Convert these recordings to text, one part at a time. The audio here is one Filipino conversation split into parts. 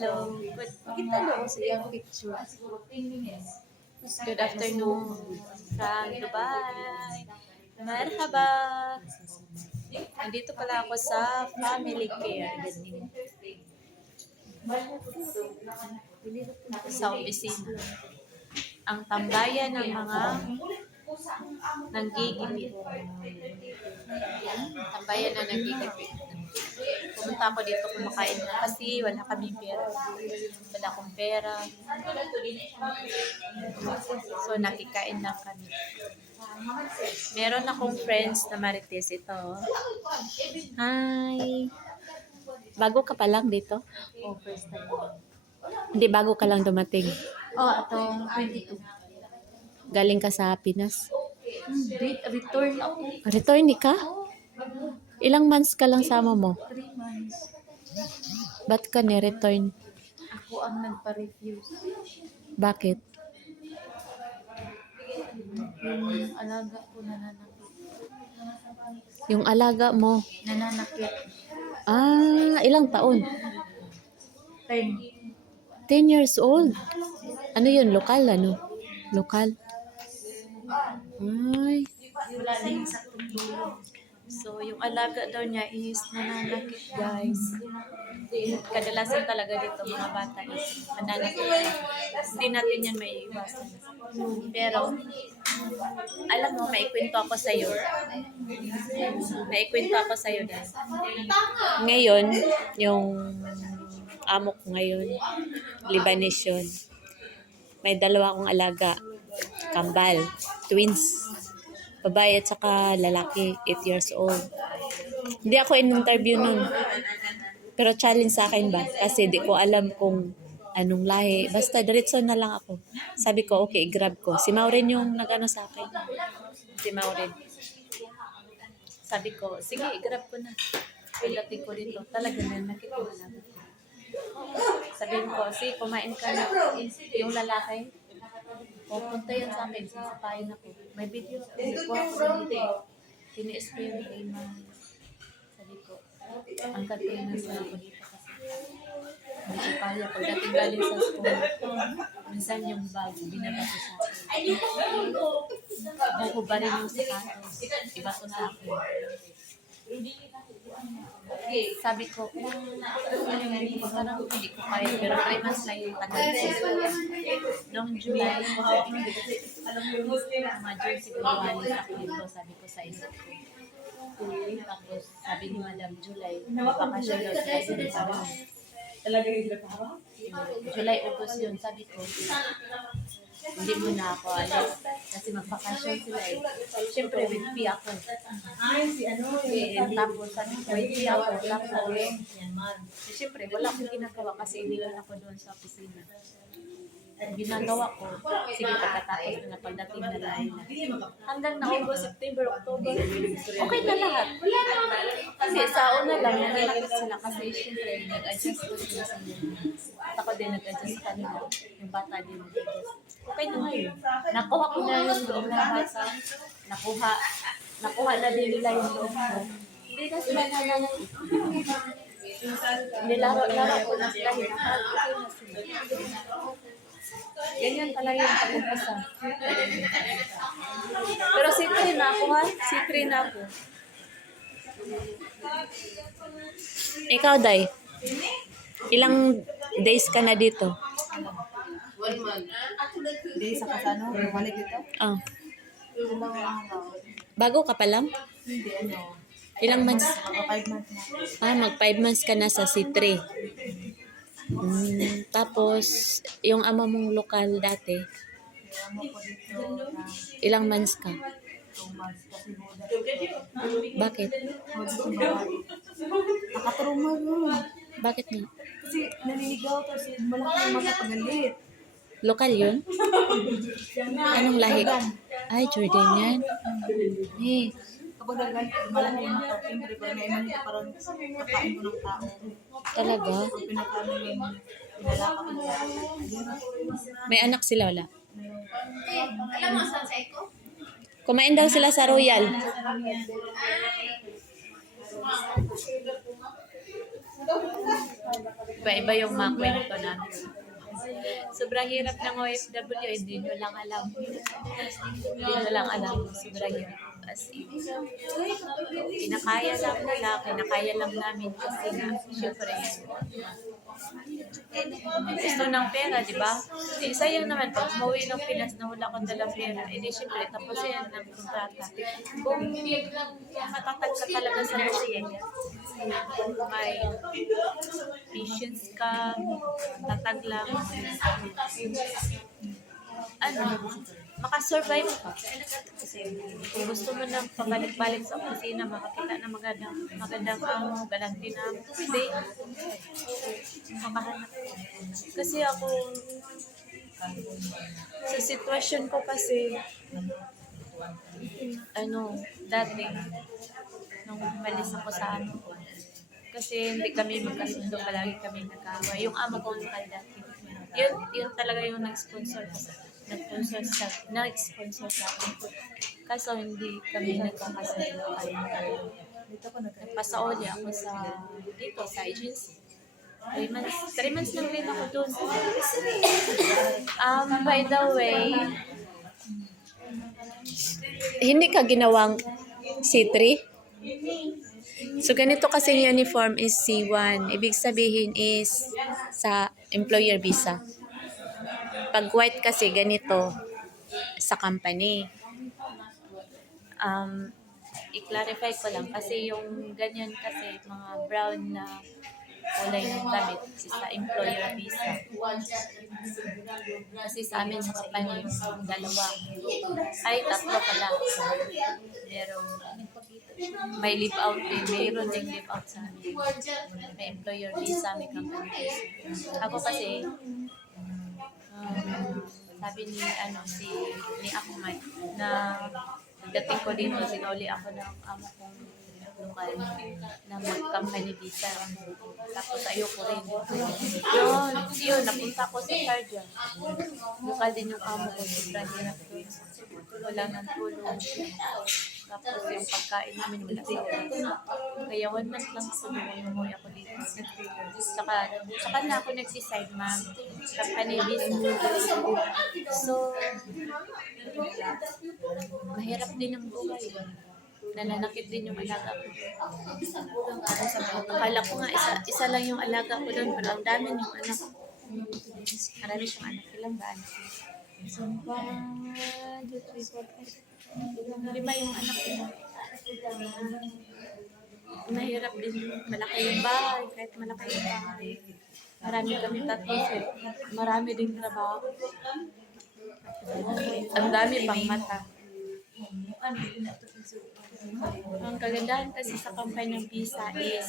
Hello. Hello sa iyang picture. Good afternoon from Dubai. Marhaba. Nandito pala ako sa family care. Sa opisina. Ang tambayan ng mga nanggigipit. Tambayan na nanggigipit. Pumunta ako dito kumakain kasi wala kaming pera. Wala akong pera. So nakikain lang kami. Meron akong friends na Marites ito. Hi! Bago ka pa lang dito? Oh, first time. Hindi, bago ka lang dumating. Oh, atong 22. Galing ka sa Pinas. Return ako. Return ka? Ilang months ka lang sama mo? 3 months. Ba't ka ni-return? Ako ang nagpa-refuse. Bakit? Yung alaga ko nananakit. Yung alaga mo. Nananakit. Ilang taon? 10. 10 years old. Ano yun? Lokal, ano? Lokal. Ay. Wala din sa tulong. So, yung alaga daw niya is nananakit, guys. Kadalasan talaga dito mga bata is nananakit. Hindi natin yan may iwasan. Pero, alam mo, maikwento ako sa'yo. Maikwento ako sa'yo, guys. Ngayon, yung amo ko ngayon, Lebanese yun. May dalawa akong alaga. Kambal. Twins. Babae at saka lalaki, 8 years old. Hindi ako in-interview nun. Pero challenge sa akin ba? Kasi di ko alam kung anong lahi. Basta diretso na lang ako. Sabi ko, okay, grab ko. Si Maureen yung nag-ano sa akin. Si Maureen. Sabi ko, sige, grab ko na. Pagdating ko dito, talaga na nakikita ko. Sabihin ko, sige, kumain ka na. Yung lalaki, pupunta yan sa akin, sasapayin ako. May video ako. Kuha ko sa video. Tiniis ko yung tema. Sabi ko, ang gating na sa ako dito kasi hindi ko kaya. Pagdating galing sa school, minsan yung bag, binabato sa akin. Buko ba rin yung sapatos? Ibato sa akin. Sabi ko, parang hindi ko kaya. Pero 3 months na yung tagal. Noong July, alam mo yung mga June siguro walis ako dito, sabi ko sa isip ko. Tapos sabi ni Madam July, bakasyon daw sila sa talaga July, August yun, sabi ko. Hindi mo na ako alis kasi magbakasyon sila eh. Siyempre, with fee ako. Tapos sabi ko, with fee ako. Tapos, siyempre, wala akong ginagawa kasi iniwan ako doon sa opisina. Ginagawa ko, sige, pagkatapos na pagdating na lang. Hanggang na August, September, October, okay na lahat. Kasi sa una lang, nanilakit sila kasi siyempre, nag-adjust ko sila sa mga. At ako din nag-adjust sa kanila. Yung bata din nag-adjust. Okay na ngayon. Nakuha ko na yung loob ng bata. Nakuha na din nila yung loob ko. Hindi na sila nananakit. Nilaro-laro ko na sila. Okay na sila. Ganyan talaga yung pag-umpisa. Pero C3 na ako ha? C3 na ako. Ikaw, Day? Ilang days ka na dito? 1 month. Days sa kasano? Bumalik dito? Ah. Bago ka pa lang? Hindi, ano. Ilang months? 5 months na. Mag 5 months ka na sa C3. Tapos, yung ama mong lokal dati, Amo ko dito na ilang months ka? 2 months kasi buda. Bakit? Buda sa babae. Nakatrauma yun. Bakit nga? Kasi naniligaw kasi malaki yung makapagalit. Lokal yun? Anong lahi? Ay, Jordanian. Eh, Kapag nagalit, malaki yung mata. Siyempre, parang naiman ito parang kakain ko ng tao. talaga? Pag pinagkano yung pinalaka ko nila. May anak sila, wala? Kumain daw sila sa Royal. Iba-iba yung mga kwento namin. Sobrang hirap ng OFW, hindi nyo lang alam. Hindi nyo lang alam. Sobrang hirap. As in, kinakaya lang nila, kinakaya lang namin kasi nga, syempre, gusto ng pera, di ba? Eh, sayang naman, pag umuwi ng Pinas na wala kang dalang pera, eh di syempre, tapos yan ng kontrata. Kung matatag ka talaga sa buhay, may patience ka, tatag lang, ano, makasurvive ka. Kung gusto mo nang pabalik-balik sa opisina, makakita na magandang amo, galantin na amo, hindi, makahanap. Kasi ako, sa sitwasyon ko kasi, dati, nung umalis ako sa ano ko, kasi hindi kami magkasundo, palagi kami nag-away. Yung amo ko lokal dati, yun talaga yung nag-sponsor sa akin. Kaso hindi kami nagkakasundo. Nagpasaoli ako dito sa agency. 3 months lang rin ako doon. By the way, hindi ka ginawang C3? So, ganito kasi yung uniform is C1. Ibig sabihin is sa employer visa. Pag white kasi ganito sa company. I-clarify ko lang kasi yung ganyan kasi mga brown na kulay ng damit sa employer visa. Kasi sa amin sa company, dalawa. Ay, tatlo pala. Pero may leave out din. Mayroon din leave out sa amin. May employer visa, may company visa. Ako kasi, sabi ni Ahmad na pagdating ko dito, sinuli ako ng amo kong lokal na mag-company visa. Tapos ayoko rin. Yun, napunta ko sa Sharjah. Lokal din yung amo ko, sobrang hirap doon. Wala nang tulong. Tapos yung pagkain namin wala sa oras. Kaya 1 month lang ako doon, umuwi ako dito. Saka na ako nagsiside, ma'am. Company visa. So, mahirap din ang buhay. Nananakit din yung alaga ko. Akala ko nga isa lang yung alaga ko doon, pero ang dami yung anak. Marami siyang anak. Ilang ba anak? 5 yung anak ko. Mahirap din. Malaki yung bahay. Kahit malaki yung bahay. Marami kami tatlo. Marami din trabaho. Ang dami pang mata. Ang kagandahan kasi sa company ng visa is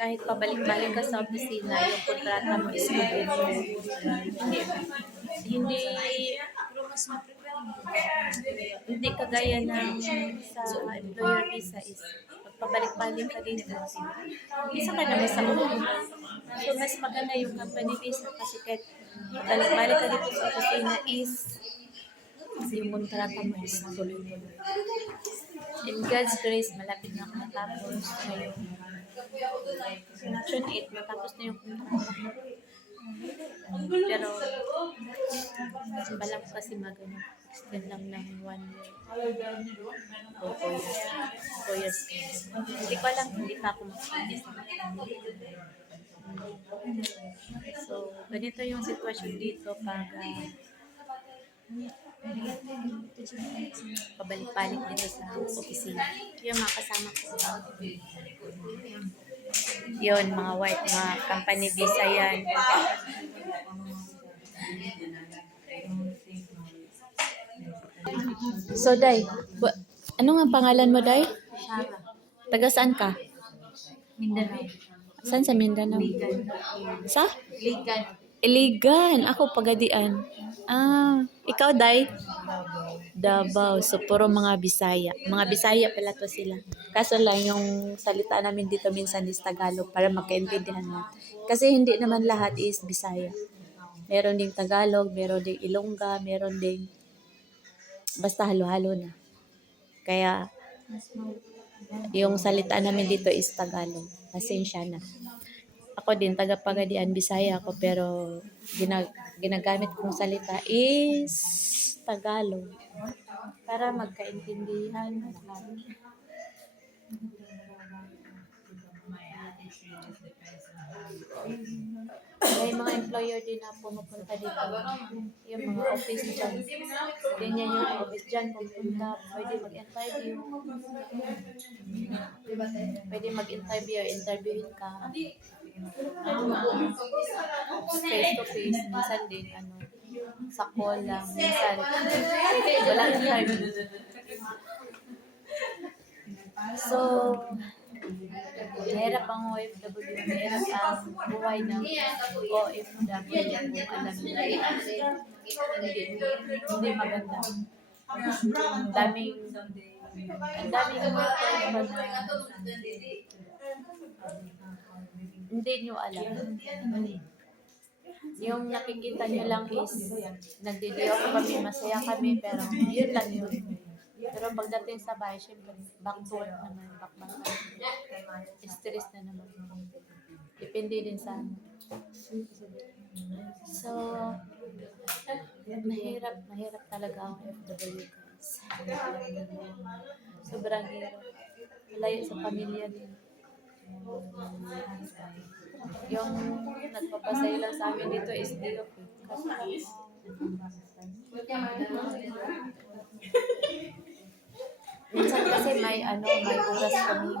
kahit pabalik-balik ka sa opisina, yung kontrata mo is continue. Hindi kagaya ng sa employer visa is pabalik-balik ka din sa opisina. Isa ka naman sa opisina. So, mas maganda yung company visa kasi kahit pabalik-balik ka dito sa opisina is yung kontrata mo is tuloy-tuloy. In God's grace, malapit na ako matapos. Ngayon, June 8, matapos na yung kontrata. Pero, balang kasi extend lang ng 1 year. O 4 years. 4 years. Hindi ko alam, hindi pa ako makapagis. So, ganito yung sitwasyon dito pag pabalik-balik dito sa opisina. Yung mga kasama ko. Yun, mga white, mga company visa yan. So, Day, ano nga pangalan mo, Day? Taga saan ka? Mindanao. Saan sa Mindanao? Sa? Ligan. Iligan. Ako, Pagadian. Ikaw, Day? Davao. So, puro mga Bisaya. Mga Bisaya pala to sila. Kaso lang, yung salita namin dito minsan is Tagalog para magkaintindihan mo. Kasi hindi naman lahat is Bisaya. Meron ding Tagalog, meron ding Ilongga, meron ding basta halo-halo na. Kaya, yung salita namin dito is Tagalog. pasensya na. Ako din, taga-Pagadian, Bisaya ako, pero ginagamit kong salita is Tagalog para magkaintindihan lahat. May mga employer din na pumupunta dito. Yung mga office dyan. Ganyan yung office dyan. Pupunta, pwede mag-interview. Pwede mag-interview, interviewin ka. Face to face. Minsan din, sa call lang. Minsan, walang interview. So, mahirap ang OFW, mahirap ang buhay ng OFW kung alam nila. Hindi maganda. Ang daming mga hindi nyo alam. Yung nakikita nyo lang is nagdidiyo kami, masaya kami, pero yun lang yun. Pero pagdating sa bahay, syempre, back to work naman, back stress na naman. Depende din sa So, mahirap talaga ang FW, guys. Sobrang hirap. Malayo sa pamilya din. Yung nagpapasaya lang sa amin dito is day off. Minsan kasi may oras kami.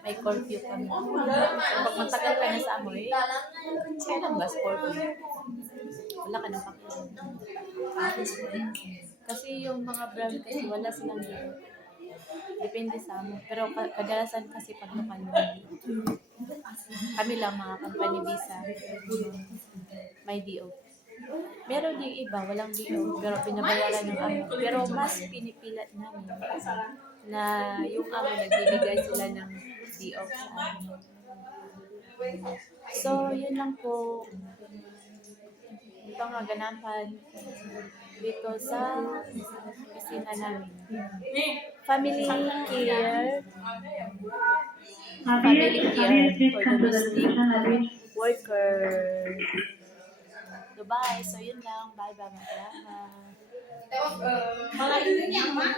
May curfew kami. Pag matagal ka na sa amoy, kailan ba curfew? Wala ka nang pakialam. Kasi yung mga brand kasi wala silang dito. Depende sa amin. Pero kadalasan kasi pag lokal kami lang mga company visa, may DO. Meron yung iba, walang DO, pero pinabayaran ng amo. Pero mas pinipilat namin na yung amo nagbibigay sila ng DO sa amin. So, yun lang po. Ito nga ganapan dito sa opisina namin. Family care for domestic worker. Goodbye. So, yun lang. Bye-bye. Mga